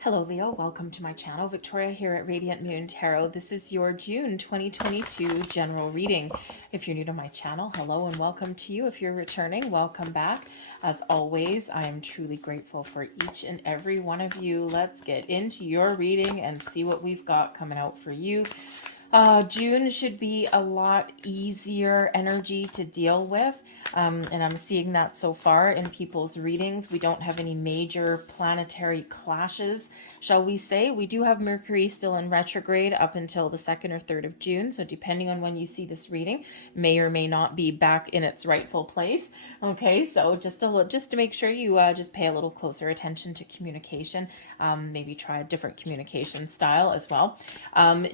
Hello Leo, welcome to my channel. Victoria here at Radiant Moon Tarot. This is your June 2022 general reading. If you're new to my channel, hello and welcome to you. If you're returning, welcome back. As always, I am truly grateful for each and every one of you. Let's get into your reading and see what we've got coming out for you. June should be a lot easier energy to deal with. And I'm seeing that so far in people's readings. We don't have any major planetary clashes, shall we say. We do have Mercury still in retrograde up until the 2nd or 3rd of June. So depending on when you see this reading, may or may not be back in its rightful place. Okay, so just to make sure you just pay a little closer attention to communication. Maybe try a different communication style as well.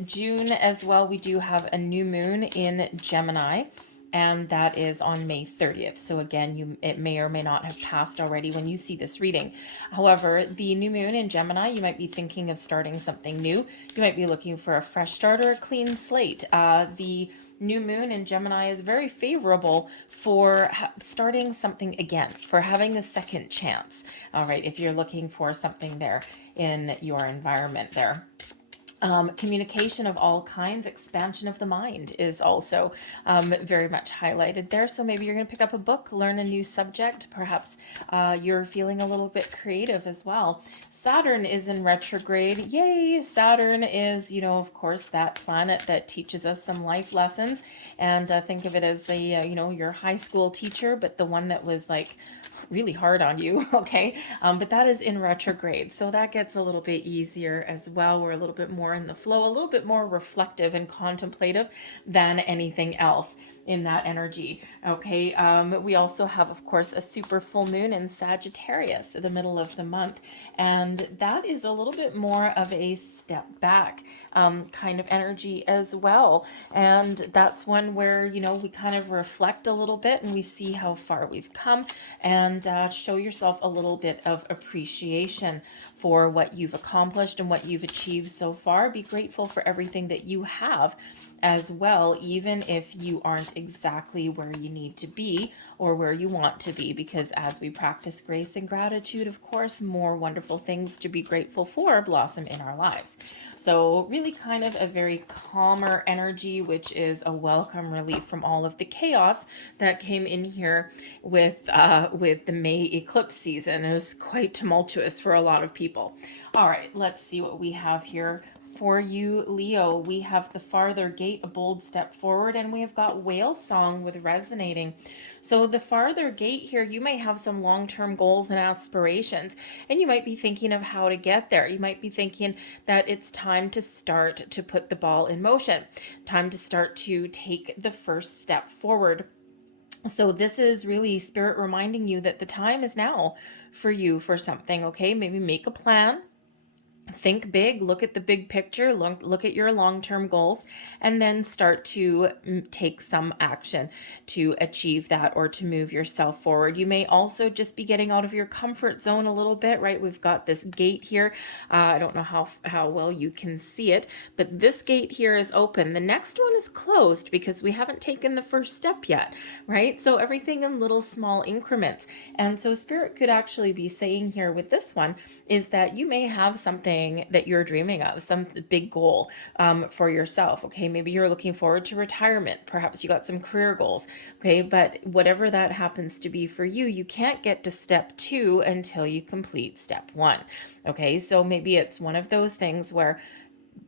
June as well, we do have a new moon in Gemini, and that is on May 30th. So again, it may or may not have passed already when you see this reading. However, the new moon in Gemini, you might be thinking of starting something new. You might be looking for a fresh start or a clean slate. The new moon in Gemini is very favorable for starting something again, for having a second chance. All right, if you're looking for something there in your environment there. Communication of all kinds, expansion of the mind is also very much highlighted there. So maybe you're going to pick up a book, learn a new subject. Perhaps you're feeling a little bit creative as well. Saturn is in retrograde. Yay! Saturn is, of course, that planet that teaches us some life lessons. And think of it as your high school teacher, but the one that was like really hard on you, okay? But that is in retrograde, so that gets a little bit easier as well. We're a little bit more in the flow, a little bit more reflective and contemplative than anything else in that energy. Okay, we also have, of course, a super full moon in Sagittarius at the middle of the month, and that is a little bit more of a step back kind of energy as well. And that's one where we kind of reflect a little bit and we see how far we've come, and show yourself a little bit of appreciation for what you've accomplished and what you've achieved so far. Be grateful for everything that you have as well, even if you aren't exactly where you need to be or where you want to be, because as we practice grace and gratitude, of course, more wonderful things to be grateful for blossom in our lives. So really kind of a very calmer energy, which is a welcome relief from all of the chaos that came in here with the May eclipse season. It was quite tumultuous for a lot of people. All right, let's see what we have here for you, Leo. We have the farther gate, a bold step forward, and we have got whale song with resonating. So the farther gate here, you might have some long-term goals and aspirations, and you might be thinking of how to get there. You might be thinking that it's time to start to put the ball in motion, time to start to take the first step forward. So this is really Spirit reminding you that the time is now for you for something, okay? Maybe make a plan. Think big, look at the big picture, look at your long-term goals, and then start to take some action to achieve that or to move yourself forward. You may also just be getting out of your comfort zone a little bit, right? We've got this gate here. I don't know how well you can see it, but this gate here is open. The next one is closed because we haven't taken the first step yet, right? So everything in little small increments. And so Spirit could actually be saying here with this one is that you may have something that you're dreaming of, some big goal for yourself. Okay, maybe you're looking forward to retirement. Perhaps you got some career goals. Okay, but whatever that happens to be for you, you can't get to step 2 until you complete step 1. Okay, so maybe it's one of those things where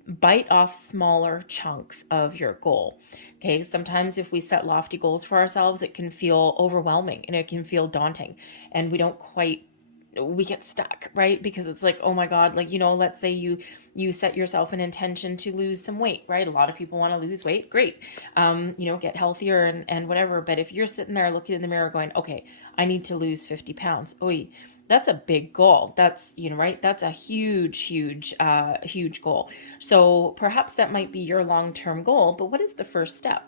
bite off smaller chunks of your goal. Okay, sometimes if we set lofty goals for ourselves, it can feel overwhelming and it can feel daunting, and we get stuck, right? Because it's like, oh my God, like, let's say you set yourself an intention to lose some weight, right? A lot of people want to lose weight. Great. Get healthier and whatever. But if you're sitting there looking in the mirror going, okay, I need to lose 50 pounds. Oy, that's a big goal. That's, right? That's a huge goal. So perhaps that might be your long-term goal, but what is the first step?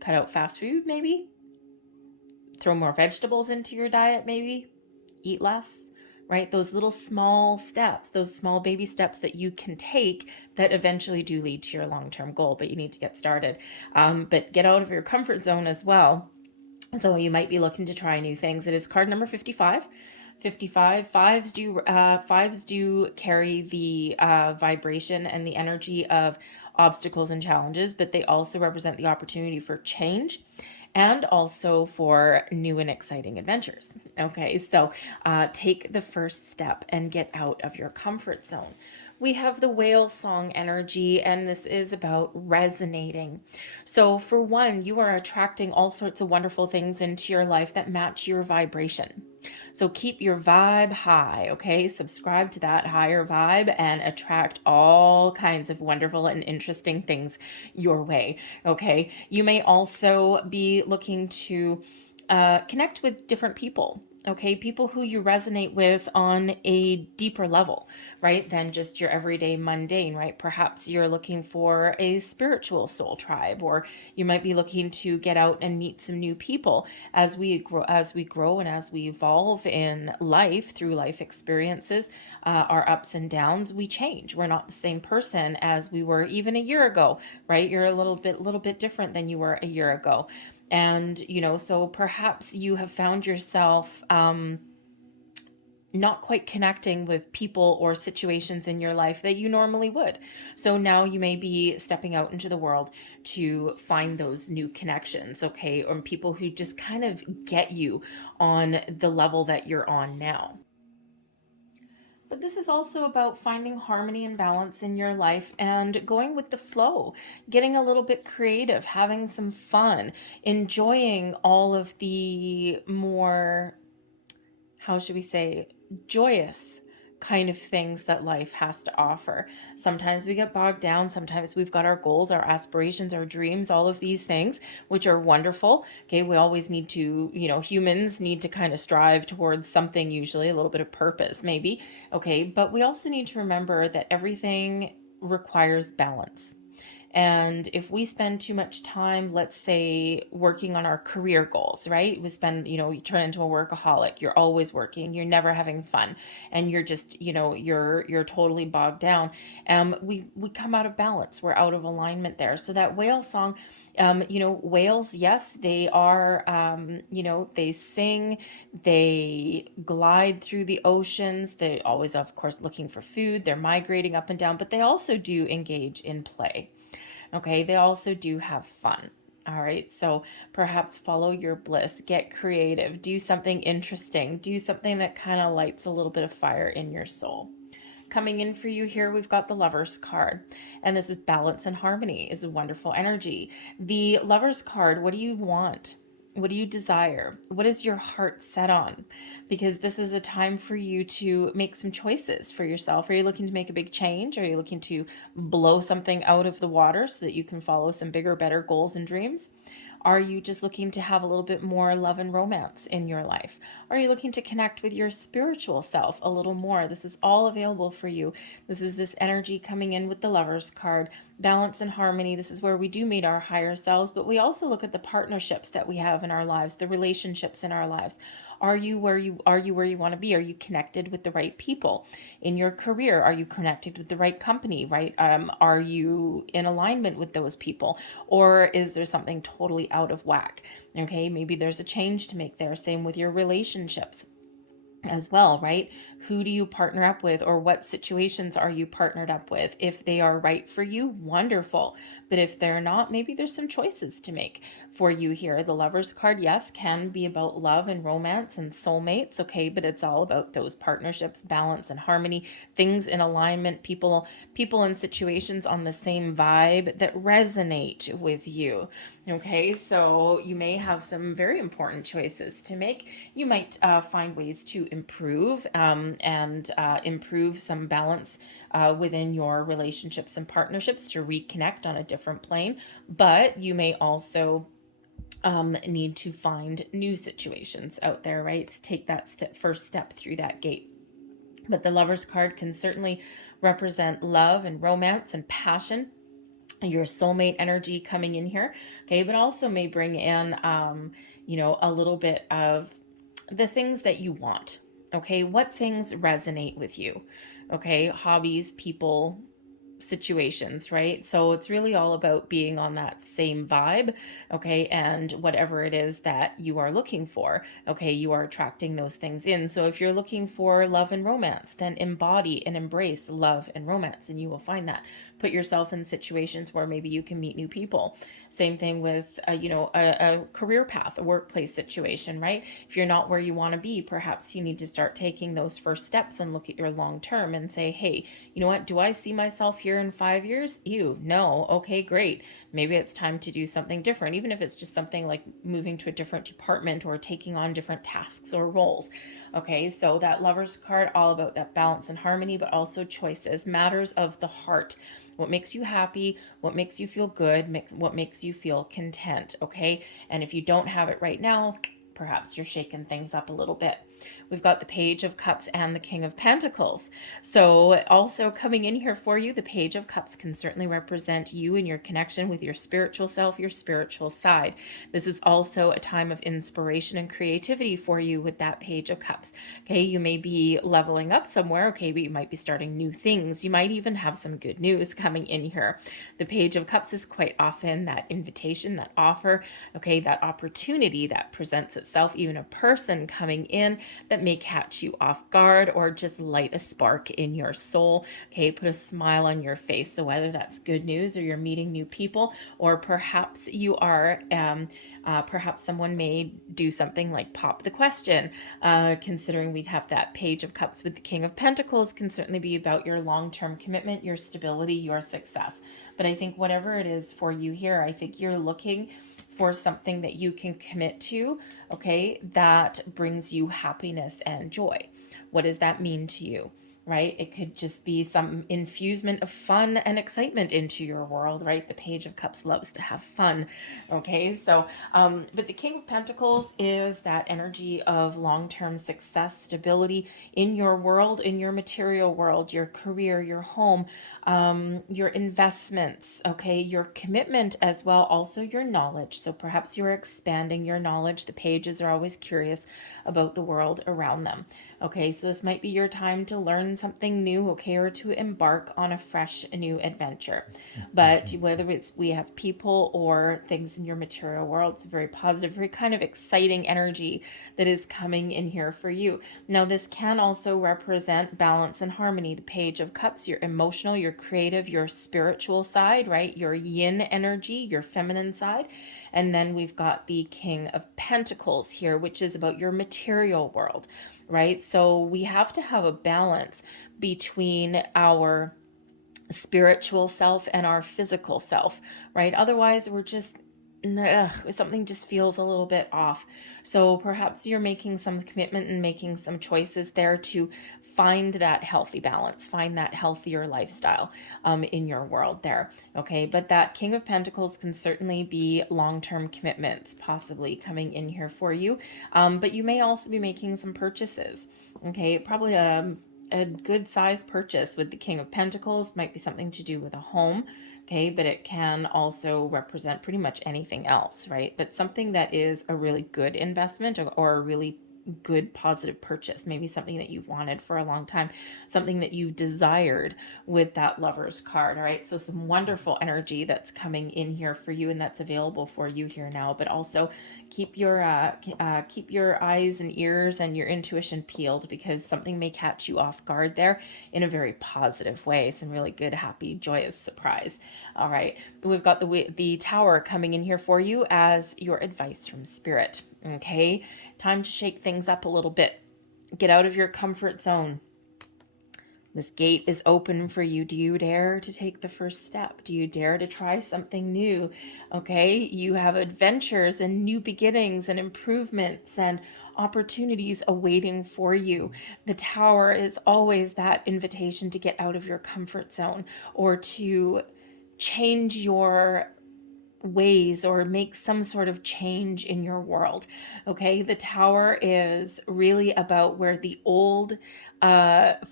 Cut out fast food, maybe? Throw more vegetables into your diet, maybe eat less, right? Those little small steps, those small baby steps that you can take that eventually do lead to your long-term goal, but you need to get started. But get out of your comfort zone as well. So you might be looking to try new things. It is card number 55. 55. Fives do carry the vibration and the energy of obstacles and challenges, but they also represent the opportunity for change and also for new and exciting adventures. Okay, so take the first step and get out of your comfort zone. We have the whale song energy, and this is about resonating. So, for one, you are attracting all sorts of wonderful things into your life that match your vibration. So keep your vibe high, okay? Subscribe to that higher vibe and attract all kinds of wonderful and interesting things your way, okay? You may also be looking to connect with different people. Okay, people who you resonate with on a deeper level, right, than just your everyday mundane, right? Perhaps you're looking for a spiritual soul tribe, or you might be looking to get out and meet some new people. As we grow and as we evolve in life through life experiences, our ups and downs, we change. We're not the same person as we were even a year ago, right? You're a little bit different than you were a year ago. And, so perhaps you have found yourself not quite connecting with people or situations in your life that you normally would. So now you may be stepping out into the world to find those new connections, okay? Or people who just kind of get you on the level that you're on now. But this is also about finding harmony and balance in your life and going with the flow, getting a little bit creative, having some fun, enjoying all of the more, how should we say, joyous kind of things that life has to offer. Sometimes we get bogged down. Sometimes we've got our goals, our aspirations, our dreams, all of these things, which are wonderful. Okay, we always need to, humans need to kind of strive towards something, usually a little bit of purpose, maybe. Okay, but we also need to remember that everything requires balance. And if we spend too much time, let's say, working on our career goals, right? You turn into a workaholic. You're always working. You're never having fun, and you're just, you're totally bogged down. We come out of balance. We're out of alignment there. So that whale song, whales, yes, they are, they sing, they glide through the oceans. They always, of course, looking for food. They're migrating up and down, but they also do engage in play. Okay, they also do have fun. All right, so perhaps follow your bliss, get creative, do something interesting, do something that kind of lights a little bit of fire in your soul. Coming in for you here, we've got the Lovers card, and this is balance and harmony. Is a wonderful energy. The Lovers card, what do you want? What do you desire? What is your heart set on? Because this is a time for you to make some choices for yourself. Are you looking to make a big change? Are you looking to blow something out of the water so that you can follow some bigger, better goals and dreams? Are you just looking to have a little bit more love and romance in your life? Are you looking to connect with your spiritual self a little more? This is all available for you. This is this energy coming in with the Lovers card. Balance and harmony. This is where we do meet our higher selves, but we also look at the partnerships that we have in our lives, the relationships in our lives. Are you where you want to be? Are you connected with the right people in your career? Are you connected with the right company, right? Are you in alignment with those people? Or is there something totally out of whack? Okay, maybe there's a change to make there. Same with your relationships as well, right? Who do you partner up with, or what situations are you partnered up with? If they are right for you, wonderful. But if they're not, maybe there's some choices to make for you here. The Lovers card, yes, can be about love and romance and soulmates, okay, but it's all about those partnerships, balance and harmony, things in alignment, people and situations on the same vibe that resonate with you. Okay, so you may have some very important choices to make. You might find ways to improve and improve some balance within your relationships and partnerships to reconnect on a different plane. But you may also need to find new situations out there, right? To take that first step through that gate. But the Lovers card can certainly represent love and romance and passion, your soulmate energy coming in here, okay, but also may bring in a little bit of the things that you want. Okay, what things resonate with you? Okay, hobbies, people, situations, right? So it's really all about being on that same vibe, okay? And whatever it is that you are looking for, okay, you are attracting those things in. So if you're looking for love and romance, then embody and embrace love and romance, and you will find that. Put yourself in situations where maybe you can meet new people. Same thing with, a career path, a workplace situation, right? If you're not where you want to be, perhaps you need to start taking those first steps and look at your long term and say, hey, you know what? Do I see myself here in 5 years? No. Okay, great. Maybe it's time to do something different, even if it's just something like moving to a different department or taking on different tasks or roles. Okay, so that Lover's card, all about that balance and harmony, but also choices, matters of the heart. What makes you happy, what makes you feel good, what makes you feel content, okay? And if you don't have it right now, perhaps you're shaking things up a little bit. We've got the Page of Cups and the King of Pentacles. So also coming in here for you, the Page of Cups can certainly represent you and your connection with your spiritual self, your spiritual side. This is also a time of inspiration and creativity for you with that Page of Cups. Okay, you may be leveling up somewhere, okay, but you might be starting new things. You might even have some good news coming in here. The Page of Cups is quite often that invitation, that offer, okay, that opportunity that presents itself, even a person coming in that may catch you off guard or just light a spark in your soul. Okay, put a smile on your face. So whether that's good news or you're meeting new people, or perhaps you are, perhaps someone may do something like pop the question. Considering we'd have that Page of Cups with the King of Pentacles, can certainly be about your long-term commitment, your stability, your success. But I think whatever it is for you here, I think you're looking for something that you can commit to, okay, that brings you happiness and joy. What does that mean to you? Right? It could just be some infusement of fun and excitement into your world, right? The Page of Cups loves to have fun. Okay, so, but the King of Pentacles is that energy of long-term success, stability in your world, in your material world, your career, your home, your investments, okay, your commitment as well, also your knowledge. So perhaps you're expanding your knowledge. The pages are always curious about the world around them. Okay, so this might be your time to learn something new, okay, or to embark on a fresh new adventure. But whether it's we have people or things in your material world, it's a very positive, very kind of exciting energy that is coming in here for you. Now, this can also represent balance and harmony. The Page of Cups, your emotional, your creative, your spiritual side, right? Your yin energy, your feminine side. And then we've got the King of Pentacles here, which is about your material world, right? So we have to have a balance between our spiritual self and our physical self, right? Otherwise, we're just, something just feels a little bit off. So perhaps you're making some commitment and making some choices there to find that healthy balance, find that healthier lifestyle in your world there. Okay, but that King of Pentacles can certainly be long-term commitments possibly coming in here for you. But you may also be making some purchases. Okay, probably a good size purchase with the King of Pentacles. Might be something to do with a home. Okay, but it can also represent pretty much anything else, right? But something that is a really good investment or a really good positive purchase, maybe something that you've wanted for a long time, something that you've desired with that Lover's card. All right, so some wonderful energy that's coming in here for you and that's available for you here now. But also keep your eyes and ears and your intuition peeled, because something may catch you off guard there in a very positive way. Some really good, happy, joyous surprise. All right, we've got the Tower coming in here for you as your advice from Spirit. Okay, time to shake things up a little bit. Get out of your comfort zone. This gate is open for you. Do you dare to take the first step? Do you dare to try something new? Okay, you have adventures and new beginnings and improvements and opportunities awaiting for you. The Tower is always that invitation to get out of your comfort zone or to change your ways or make some sort of change in your world. Okay, the Tower is really about where the old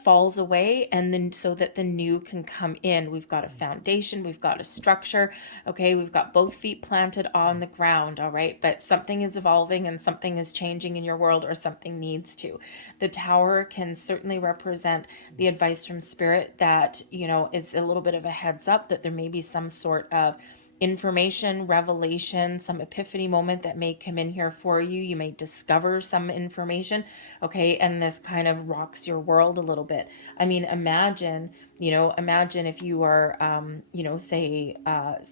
falls away, and then so that the new can come in. We've got a foundation, we've got a structure. Okay, we've got both feet planted on the ground. All right, but something is evolving and something is changing in your world, or something needs to. The Tower can certainly represent the advice from Spirit that, it's a little bit of a heads up that there may be some sort of information, revelation, some epiphany moment that may come in here for you. You may discover some information, okay, and this kind of rocks your world a little bit. I mean, imagine if you are, say,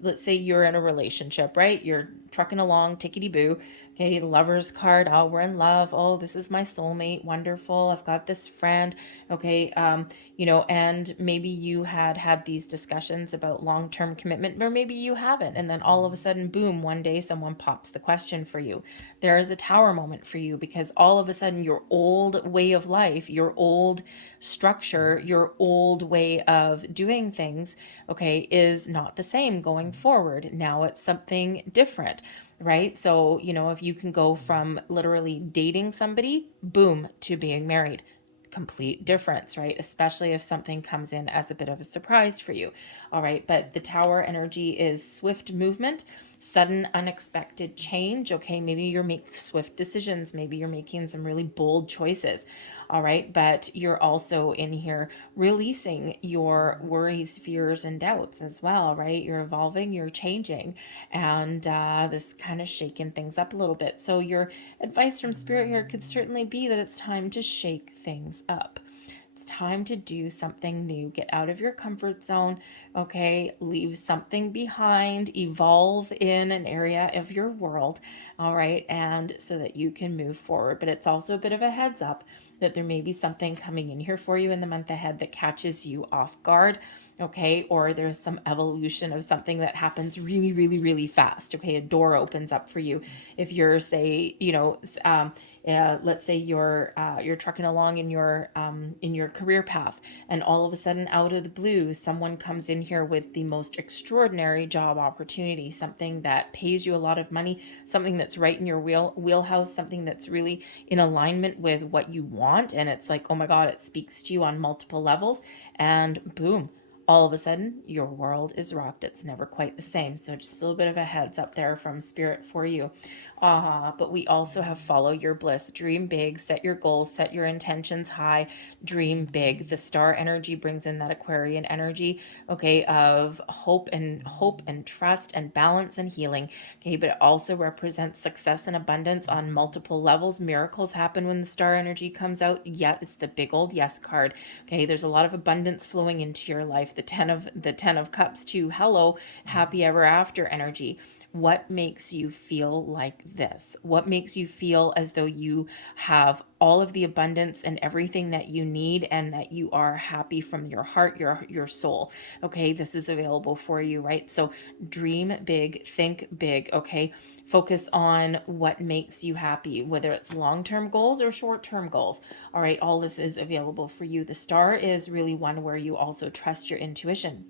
let's say you're in a relationship, right? You're trucking along, tickety boo. Okay, lover's card. Oh, we're in love. Oh, this is my soulmate. Wonderful. I've got this friend. Okay, and maybe you had these discussions about long-term commitment, or maybe you haven't. And then all of a sudden, boom, one day someone pops the question for you. There is a Tower moment for you, because all of a sudden your old way of life, your old structure, your old way of doing things, okay, is not the same going forward. Now it's something different. Right? So, if you can go from literally dating somebody, boom, to being married, complete difference, right? Especially if something comes in as a bit of a surprise for you. All right. But the Tower energy is swift movement, sudden, unexpected change. Okay. Maybe you're making swift decisions. Maybe you're making some really bold choices. All right. But you're also in here releasing your worries, fears, and doubts as well, right? You're evolving, you're changing, and this kind of shaking things up a little bit. So your advice from Spirit here could certainly be that it's time to shake things up. It's time to do something new. Get out of your comfort zone, okay? Leave something behind, evolve in an area of your world, all right? And so that you can move forward. But it's also a bit of a heads up that there may be something coming in here for you in the month ahead that catches you off guard, okay? Or there's some evolution of something that happens really, really, really fast, okay? A door opens up for you. If you're, say, let's say you're trucking along in your career path, and all of a sudden, out of the blue, someone comes in here with the most extraordinary job opportunity, something that pays you a lot of money, something that's right in your wheelhouse, something that's really in alignment with what you want, and it's like, oh my God, it speaks to you on multiple levels, and boom, all of a sudden your world is rocked. It's never quite the same. So just a little bit of a heads up there from Spirit for you. But we also have follow your bliss, dream big, set your goals, set your intentions high, dream big. The star energy brings in that Aquarian energy, okay, of hope and trust and balance and healing. Okay, but it also represents success and abundance on multiple levels. Miracles happen when the star energy comes out. Yeah, it's the big old yes card. Okay, there's a lot of abundance flowing into your life. The 10 of cups too. Hello, happy ever after energy. What makes you feel like this? What makes you feel as though you have all of the abundance and everything that you need, and that you are happy from your heart, your soul? Okay, this is available for you, right? So dream big, think big, okay? Focus on what makes you happy, whether it's long-term goals or short-term goals. All right, all this is available for you. The star is really one where you also trust your intuition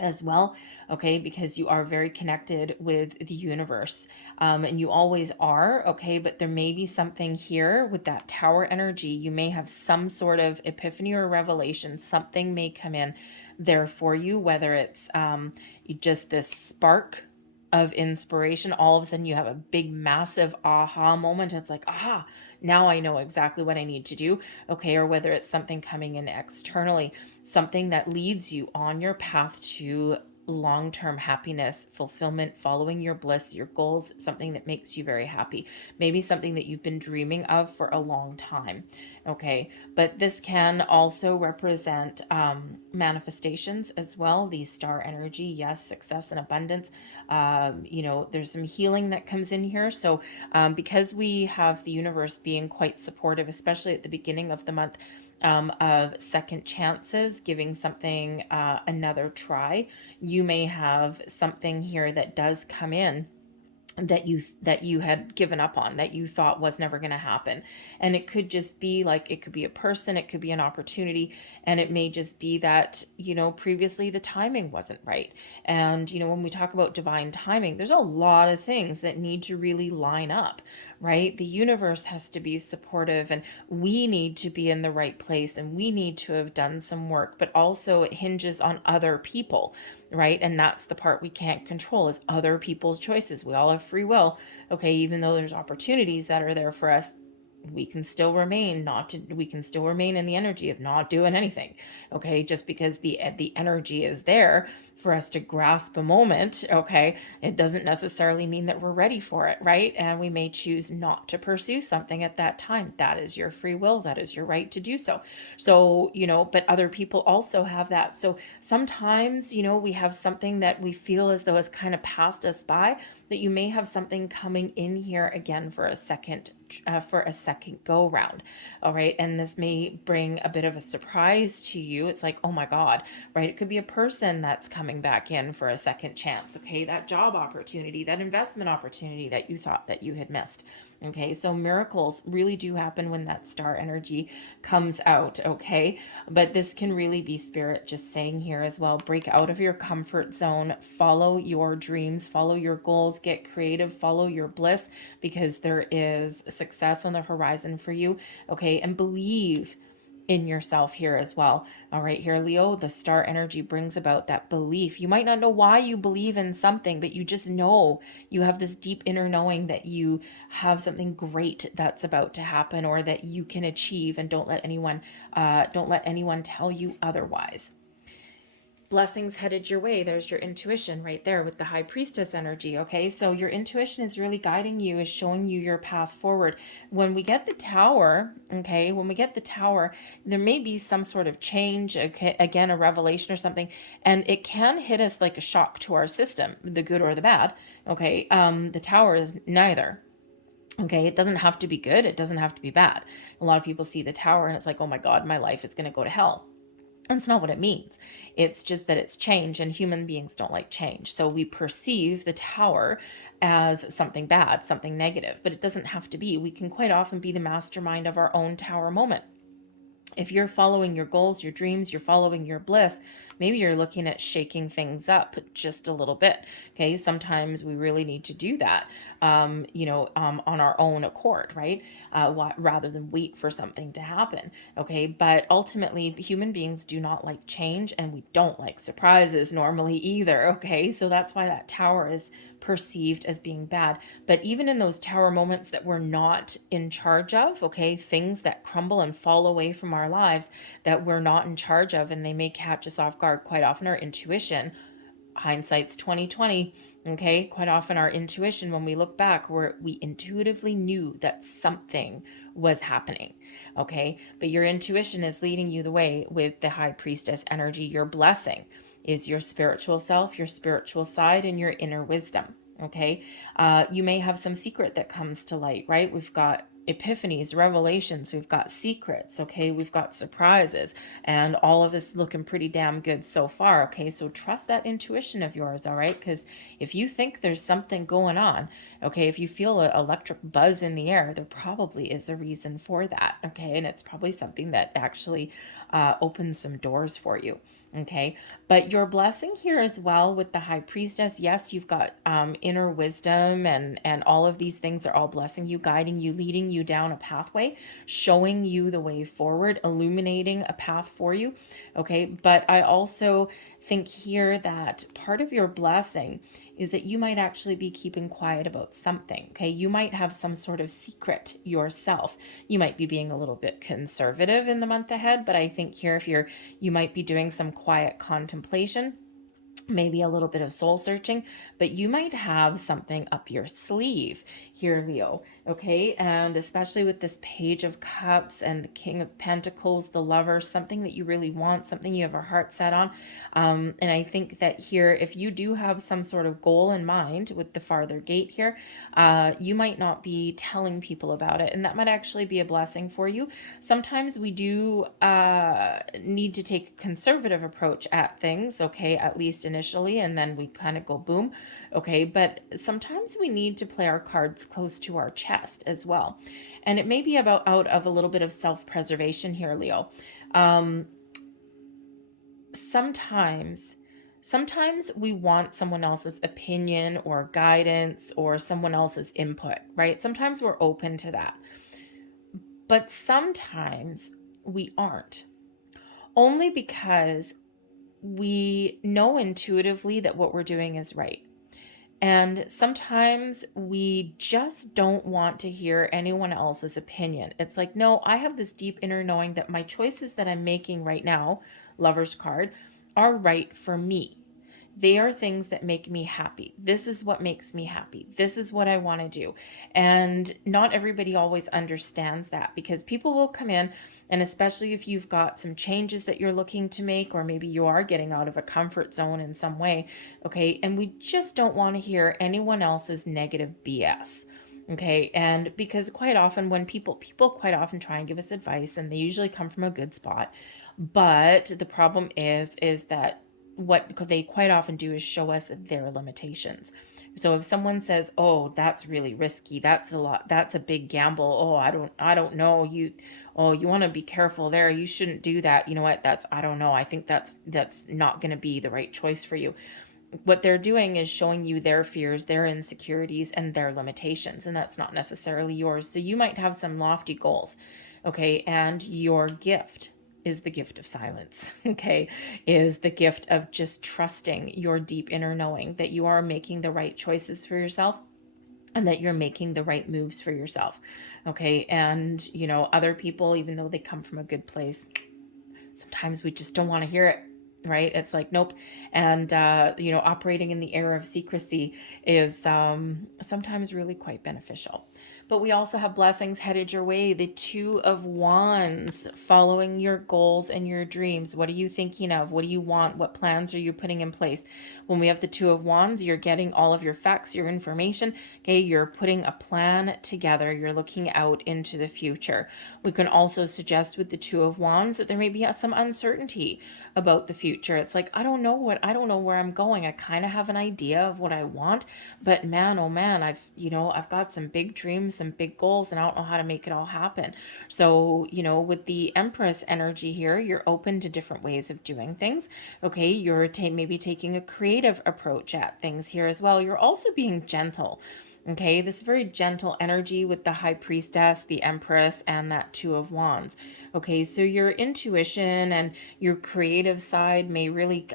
as well, okay, because you are very connected with the universe, and you always are, okay, but there may be something here with that Tower energy. You may have some sort of epiphany or revelation. Something may come in there for you, whether it's just this spark of inspiration. All of a sudden you have a big massive aha moment. It's like, aha, now I know exactly what I need to do, okay? Or whether it's something coming in externally, something that leads you on your path to long-term happiness, fulfillment, following your bliss, your goals, something that makes you very happy. Maybe something that you've been dreaming of for a long time, okay? But this can also represent manifestations as well. The star energy, yes, success and abundance. There's some healing that comes in here. So because we have the universe being quite supportive, especially at the beginning of the month, of second chances, giving something another try, you may have something here that does come in that you had given up on, that you thought was never going to happen. And it could just be like, it could be a person, it could be an opportunity, and it may just be that, previously the timing wasn't right. And when we talk about divine timing, there's a lot of things that need to really line up, right? The universe has to be supportive, and we need to be in the right place, and we need to have done some work, but also it hinges on other people, right? And that's the part we can't control, is other people's choices. We all have free will. Okay, even though there's opportunities that are there for us, we can still remain we can still remain in the energy of not doing anything. Okay, just because the energy is there for us to grasp a moment, okay, it doesn't necessarily mean that we're ready for it, right? And we may choose not to pursue something at that time. That is your free will, that is your right to do so. So, but other people also have that. So sometimes, we have something that we feel as though has kind of passed us by, that you may have something coming in here again for a second go round. All right, and this may bring a bit of a surprise to you. It's like, oh my God, right? It could be a person that's coming back in for a second chance. Okay, that job opportunity, that investment opportunity that you thought that you had missed. Okay, so miracles really do happen when that star energy comes out, okay? But this can really be spirit just saying here as well, break out of your comfort zone, follow your dreams, follow your goals, get creative, follow your bliss, because there is success on the horizon for you, okay? And believe in yourself here as well. All right, here, Leo, the star energy brings about that belief. You might not know why you believe in something, but you just know, you have this deep inner knowing that you have something great that's about to happen, or that you can achieve, and don't let anyone tell you otherwise. Blessings headed your way. There's your intuition right there with the high priestess energy. Okay, so your intuition is really guiding you, is showing you your path forward. When we get the tower, okay, there may be some sort of change, okay, again, a revelation or something, and it can hit us like a shock to our system, the good or the bad. Okay, the tower is neither. Okay, it doesn't have to be good, it doesn't have to be bad. A lot of people see the tower and it's like, oh my God, my life is going to go to hell. That's not what it means. It's just that it's change, and human beings don't like change. So we perceive the tower as something bad, something negative, but it doesn't have to be. We can quite often be the mastermind of our own tower moment. If you're following your goals, your dreams, you're following your bliss, maybe you're looking at shaking things up just a little bit. Okay, sometimes we really need to do that, on our own accord, right? Rather than wait for something to happen. Okay, but ultimately, human beings do not like change, and we don't like surprises normally either. Okay, so that's why that tower is perceived as being bad. But even in those tower moments that we're not in charge of, okay, things that crumble and fall away from our lives that we're not in charge of, and they may catch us off guard, quite often our intuition, hindsight's 2020, okay, quite often our intuition, when we look back, we intuitively knew that something was happening, okay? But your intuition is leading you the way with the high priestess energy. Your blessing is your spiritual self, your spiritual side, and your inner wisdom, okay? You may have some secret that comes to light, right? We've got epiphanies, revelations, we've got secrets, okay? We've got surprises, and all of this looking pretty damn good so far, okay? So trust that intuition of yours, all right? Because if you think there's something going on, okay, if you feel an electric buzz in the air, there probably is a reason for that, okay? And it's probably something that actually opens some doors for you. Okay, but your blessing here as well with the high priestess, yes, you've got inner wisdom, and all of these things are all blessing you, guiding you, leading you down a pathway, showing you the way forward, illuminating a path for you. Okay, but I also think here that part of your blessing is that you might actually be keeping quiet about something. Okay, you might have some sort of secret yourself. You might be being a little bit conservative in the month ahead, but I think here, you might be doing some quiet contemplation, maybe a little bit of soul searching, but you might have something up your sleeve here, Leo, okay? And especially with this Page of Cups and the King of Pentacles, the Lover, something that you really want, something you have a heart set on. And I think that here, if you do have some sort of goal in mind with the farther gate here, you might not be telling people about it, and that might actually be a blessing for you. Sometimes we do need to take a conservative approach at things, okay, at least initially, and then we kind of go boom. Okay, but sometimes we need to play our cards close to our chest as well. And it may be about out of a little bit of self-preservation here, Leo. Um, sometimes sometimes we want someone else's opinion or guidance or someone else's input, right? Sometimes we're open to that. But sometimes we aren't. Only because we know intuitively that what we're doing is right. And sometimes we just don't want to hear anyone else's opinion. It's like, no, I have this deep inner knowing that my choices that I'm making right now, Lover's card, are right for me. They are things that make me happy. This is what makes me happy. This is what I want to do. And not everybody always understands that, because people will come in, and especially if you've got some changes that you're looking to make, or maybe you are getting out of a comfort zone in some way, okay, and we just don't want to hear anyone else's negative BS. Okay, and because quite often when people quite often try and give us advice, and they usually come from a good spot, but the problem is that what they quite often do is show us their limitations. So if someone says, "Oh, that's really risky. That's a lot. That's a big gamble. Oh, I don't know. You want to be careful there. You shouldn't do that. You know what? I don't know. I think that's not going to be the right choice for you." What they're doing is showing you their fears, their insecurities, and their limitations, and that's not necessarily yours. So you might have some lofty goals, okay? And your gift is the gift of silence, okay? Is the gift of just trusting your deep inner knowing that you are making the right choices for yourself and that you're making the right moves for yourself, okay? And, other people, even though they come from a good place, sometimes we just don't want to hear it, right? It's like, nope. And, operating in the era of secrecy is sometimes really quite beneficial. But we also have blessings headed your way. The Two of Wands, following your goals and your dreams. What are you thinking of? What do you want? What plans are you putting in place? When we have the Two of Wands, you're getting all of your facts, your information. Okay, you're putting a plan together. You're looking out into the future. We can also suggest with the Two of Wands that there may be some uncertainty about the future. It's like, I don't know where I'm going. I kind of have an idea of what I want, but man, oh man, I've got some big dreams, some big goals, and I don't know how to make it all happen. So, with the Empress energy here, you're open to different ways of doing things. Okay, you're maybe taking a creative approach at things here as well. You're also being gentle. Okay, this very gentle energy with the High Priestess, the Empress, and that Two of Wands. Okay, so your intuition and your creative side may really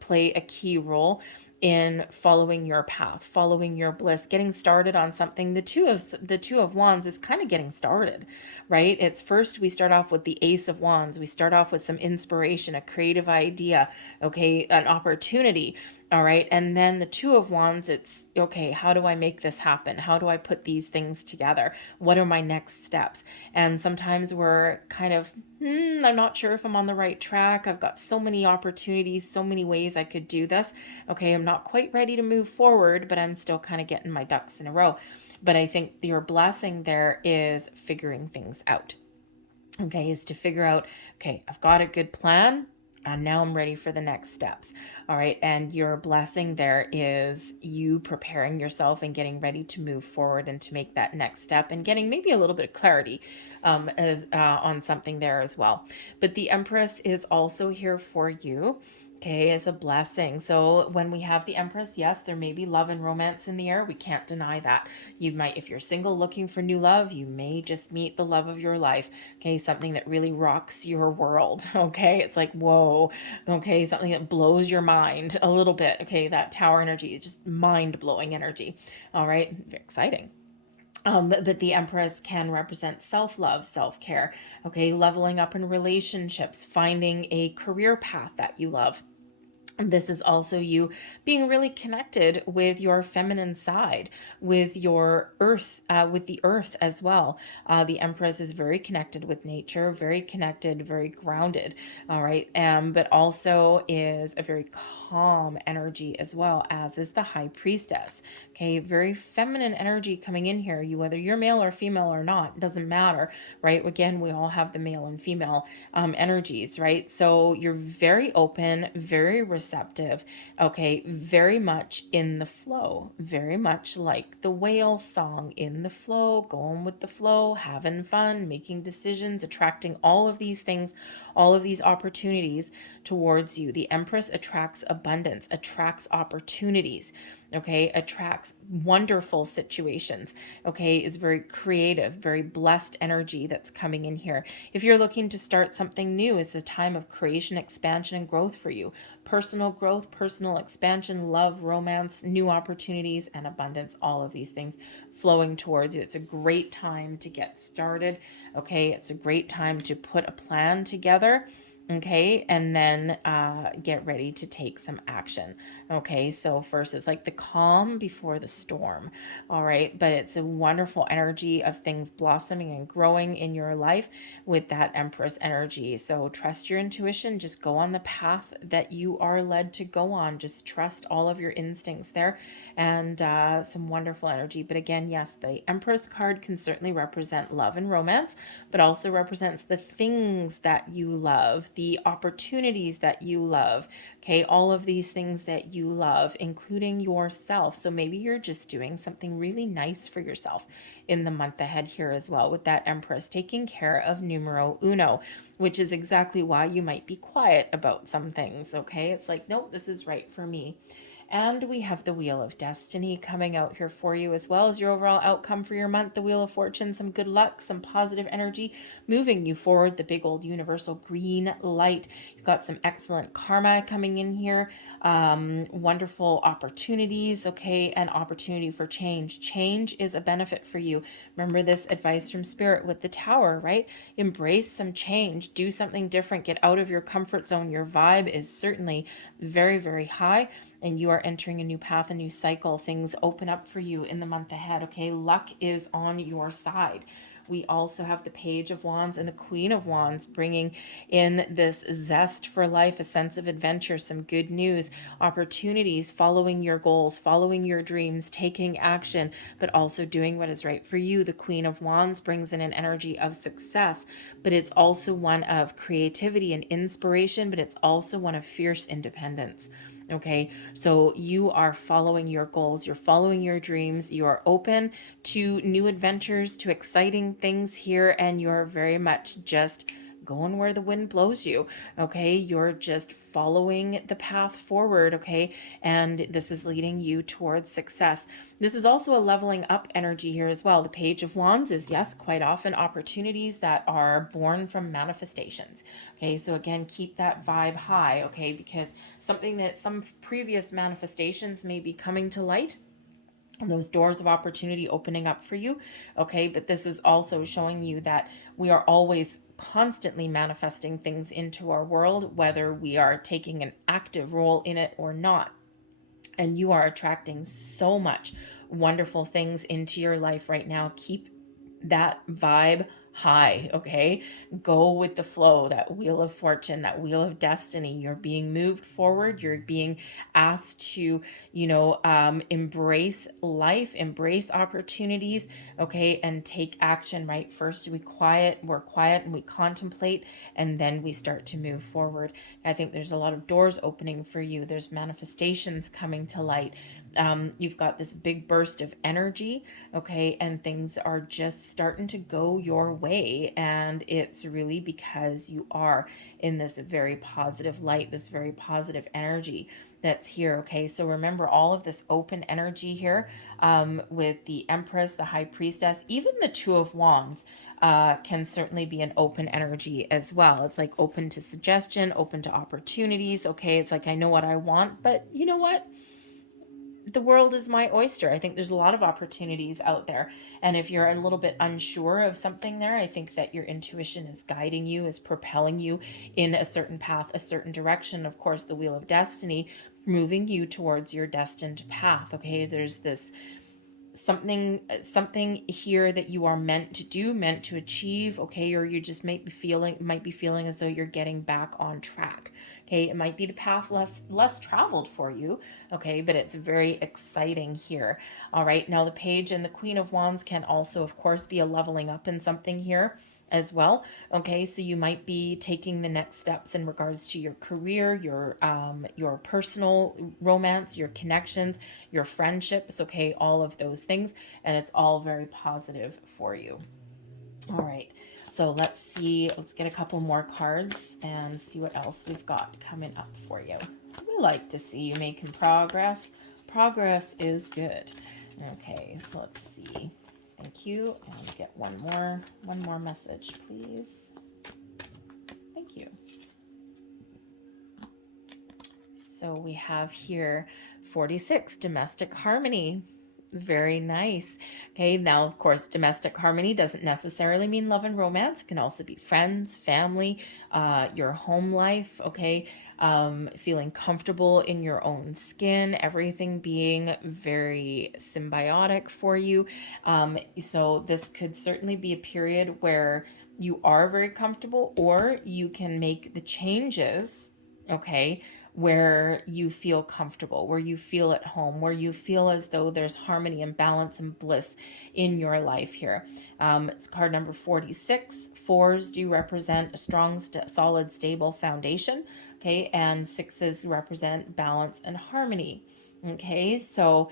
play a key role in following your path, following your bliss, getting started on something. The Two of Wands is kind of getting started, right? It's first we start off with the Ace of Wands. We start off with some inspiration, a creative idea, okay, an opportunity. All right. And then the Two of Wands, it's okay, how do I make this happen? How do I put these things together? What are my next steps? And sometimes we're kind of, I'm not sure if I'm on the right track. I've got so many opportunities, so many ways I could do this. Okay, I'm not quite ready to move forward, but I'm still kind of getting my ducks in a row. But I think your blessing there is figuring things out. Okay, is to figure out, okay, I've got a good plan. And now I'm ready for the next steps. All right. And your blessing there is you preparing yourself and getting ready to move forward and to make that next step and getting maybe a little bit of clarity on something there as well. But the Empress is also here for you. Okay, as a blessing. So when we have the Empress, yes, there may be love and romance in the air. We can't deny that. You might, if you're single looking for new love, you may just meet the love of your life. Okay, something that really rocks your world. Okay, it's like, whoa. Okay, something that blows your mind a little bit. Okay, that Tower energy, just mind-blowing energy. All right, very exciting. But the Empress can represent self-love, self-care, okay, leveling up in relationships, finding a career path that you love. And this is also you being really connected with your feminine side, with your earth, with the earth as well. The Empress is very connected with nature, very connected, very grounded, all right, but also is a very calm energy as well, as is the High Priestess. Okay, very feminine energy coming in here. Whether you're male or female or not, doesn't matter, right? Again, we all have the male and female energies, right? So you're very open, very receptive, okay, very much in the flow, very much like the whale song, in the flow, going with the flow, having fun, making decisions, attracting all of these things, all of these opportunities towards you. The Empress attracts abundance, attracts opportunities, okay, attracts wonderful situations, okay, is very creative, very blessed energy that's coming in here. If you're looking to start something new, it's a time of creation, expansion, and growth for you. Personal growth, personal expansion, love, romance, new opportunities, and abundance, all of these things flowing towards you. It's a great time to get started, okay? It's a great time to put a plan together, okay, and then get ready to take some action. Okay, so first it's like the calm before the storm. All right, but it's a wonderful energy of things blossoming and growing in your life with that Empress energy. So trust your intuition, just go on the path that you are led to go on. Just trust all of your instincts there, and some wonderful energy. But again, yes, the Empress card can certainly represent love and romance, but also represents the things that you love, the opportunities that you love, okay, all of these things that you love, including yourself. So maybe you're just doing something really nice for yourself in the month ahead here as well, with that Empress taking care of numero uno, which is exactly why you might be quiet about some things, okay? It's like, nope, this is right for me. And we have the Wheel of Destiny coming out here for you, as well as your overall outcome for your month. The Wheel of Fortune, some good luck, some positive energy moving you forward. The big old universal green light. You've got some excellent karma coming in here. Wonderful opportunities, okay, and opportunity for change. Change is a benefit for you. Remember this advice from Spirit with the Tower, right? Embrace some change. Do something different. Get out of your comfort zone. Your vibe is certainly very, very high, and you are entering a new path, a new cycle. Things open up for you in the month ahead, okay? Luck is on your side. We also have the Page of Wands and the Queen of Wands bringing in this zest for life, a sense of adventure, some good news, opportunities, following your goals, following your dreams, taking action, but also doing what is right for you. The Queen of Wands brings in an energy of success, but it's also one of creativity and inspiration, but it's also one of fierce independence. Okay, so you are following your goals, you're following your dreams, you are open to new adventures, to exciting things here, and you're very much just going where the wind blows you. Okay, you're just following the path forward. Okay, and this is leading you towards success. This is also a leveling up energy here as well. The Page of Wands is, yes, quite often opportunities that are born from manifestations. Okay, so again, keep that vibe high, okay, because some previous manifestations may be coming to light, and those doors of opportunity opening up for you, okay, but this is also showing you that we are always constantly manifesting things into our world, whether we are taking an active role in it or not. And you are attracting so much wonderful things into your life right now. Keep that vibe high, okay? Go with the flow, that Wheel of Fortune, that Wheel of Destiny. You're being moved forward. You're being asked to, embrace life, embrace opportunities, okay, and take action, right? First, we're quiet and we contemplate, and then we start to move forward. I think there's a lot of doors opening for you. There's manifestations coming to light. You've got this big burst of energy, okay, and things are just starting to go your way, and it's really because you are in this very positive light, this very positive energy that's here, okay? So remember all of this open energy here, with the Empress, the High Priestess, even the Two of Wands can certainly be an open energy as well. It's like open to suggestion, open to opportunities, okay? It's like, I know what I want, but you know what? The world is my oyster. I think there's a lot of opportunities out there. And if you're a little bit unsure of something there, I think that your intuition is guiding you, is propelling you in a certain path, a certain direction. Of course, the Wheel of Destiny moving you towards your destined path. Okay, there's this something here that you are meant to do, meant to achieve, okay, or you just might be feeling as though you're getting back on track. Okay, it might be the path less traveled for you, okay, but it's very exciting here. All right, now the Page and the Queen of Wands can also, of course, be a leveling up in something here as well. Okay, so you might be taking the next steps in regards to your career, your personal romance, your connections, your friendships, okay, all of those things, and it's all very positive for you. All right, so let's see, let's get a couple more cards and see what else we've got coming up for you. We like to see you making progress. Progress is good. Okay, so let's see. Thank you. And get one more message, please. Thank you. So we have here 46, domestic harmony. Very nice. Okay, now of course domestic harmony doesn't necessarily mean love and romance. It can also be friends, family, your home life, okay, feeling comfortable in your own skin, everything being very symbiotic for you. So this could certainly be a period where you are very comfortable, or you can make the changes, okay, where you feel comfortable, where you feel at home, where you feel as though there's harmony and balance and bliss in your life here. It's card number 46. Fours do represent a strong, solid, stable foundation, okay, and sixes represent balance and harmony. Okay, so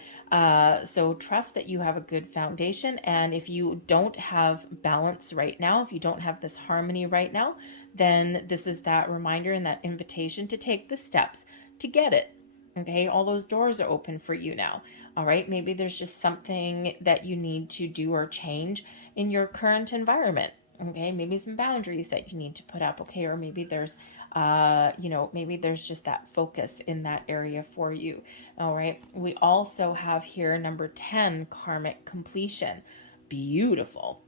trust that you have a good foundation, and if you don't have balance right now, if you don't have this harmony right now, then this is that reminder and that invitation to take the steps to get it. Okay, all those doors are open for you now. All right, maybe there's just something that you need to do or change in your current environment. Okay, maybe some boundaries that you need to put up. Okay, or maybe there's maybe there's just that focus in that area for you. All right, we also have here number 10, karmic completion. Beautiful.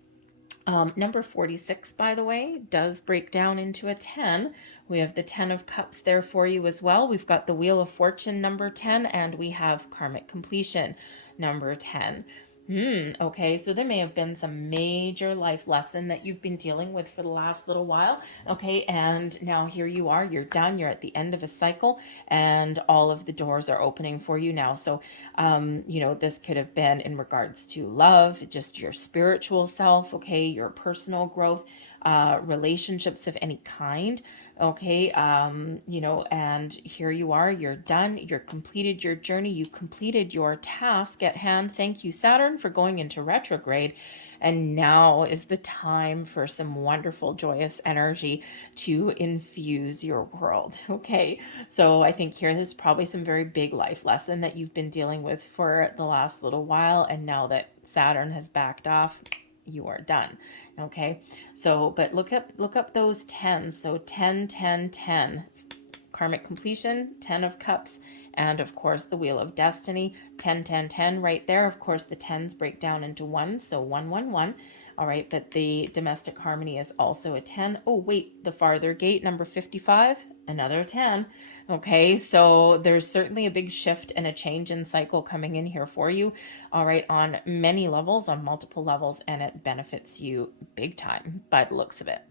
Number 46, by the way, does break down into a 10. We have the 10 of Cups there for you as well. We've got the Wheel of Fortune, number 10, and we have karmic completion, number 10. Okay, so there may have been some major life lesson that you've been dealing with for the last little while. Okay, and now here you are, you're done, you're at the end of a cycle, and all of the doors are opening for you now. So, this could have been in regards to love, just your spiritual self, okay, your personal growth, relationships of any kind. Okay, and here you are, you're done, you're completed your journey, you completed your task at hand. Thank you, Saturn, for going into retrograde. And now is the time for some wonderful, joyous energy to infuse your world. Okay, so I think here there's probably some very big life lesson that you've been dealing with for the last little while. And now that Saturn has backed off, you are done. Okay, so but look up those 10s. So 10, 10, 10, karmic completion, 10 of Cups, and of course the Wheel of Destiny, 10, 10, 10 right there. Of course the 10s break down into 1, so 1, 1, 1. All right, but the domestic harmony is also a 10. Oh wait, the farther gate, number 55, another 10. Okay, so there's certainly a big shift and a change in cycle coming in here for you. All right, on many levels, on multiple levels, and it benefits you big time by the looks of it.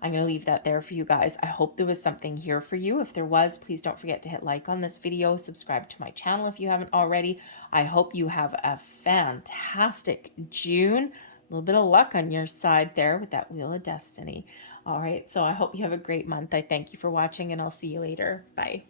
I'm going to leave that there for you guys. I hope there was something here for you. If there was, please don't forget to hit like on this video, subscribe to my channel if you haven't already. I hope you have a fantastic June. A little bit of luck on your side there with that Wheel of Destiny. All right, so I hope you have a great month. I thank you for watching, and I'll see you later. Bye.